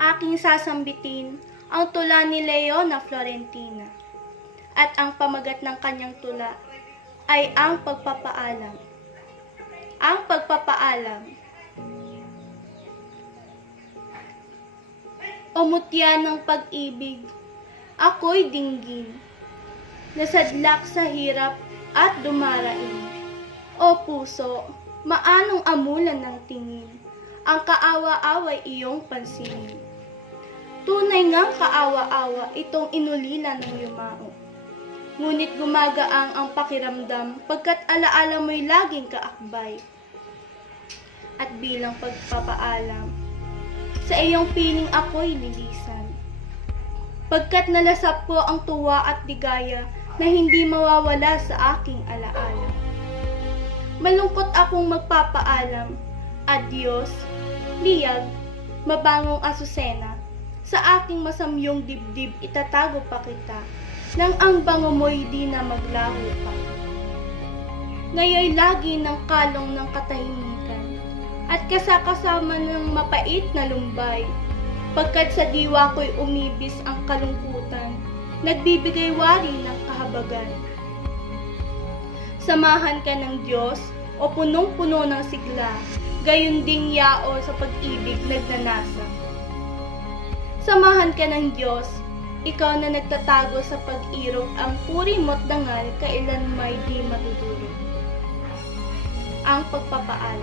aking sasambitin ang tula ni Leona Florentina. At ang pamagat ng kanyang tula ay ang pagpapaalam. Ang pagpapaalam. Umutya ng pag-ibig, ako'y dinggin, nasadlak sa hirap at dumaraing. O puso, maanong amulan ng tingin, ang kaawa-away iyong pansinin. Tunay ngang kaawa-awa itong inulila ng yumao. Ngunit gumagaang ang pakiramdam pagkat alaala mo'y laging kaakbay. At bilang pagpapaalam, sa iyong piling ako'y lilisan. Pagkat nalasap ko ang tuwa at ligaya na hindi mawawala sa aking alaala. Malungkot akong magpapaalam, Adios, liyag, mabangong asusena, sa aking masamyong dibdib itatago pa kita, nang ang bango mo'y di na maglaho pa. Ngayoy lagi ng kalong ng katahimikan, at kasakasama ng mapait na lumbay, pagkat sa diwa ko'y umibis ang kalungkutan, nagbibigay wari ng kahabagan. Samahan ka ng Diyos o punong-puno ng sigla, gayon ding yao sa pag-ibig nagnanasa. Samahan ka ng Diyos, ikaw na nagtatago sa pag-irog ang puri mo't dangal kailan may di matutulog. Ang pagpapaalam.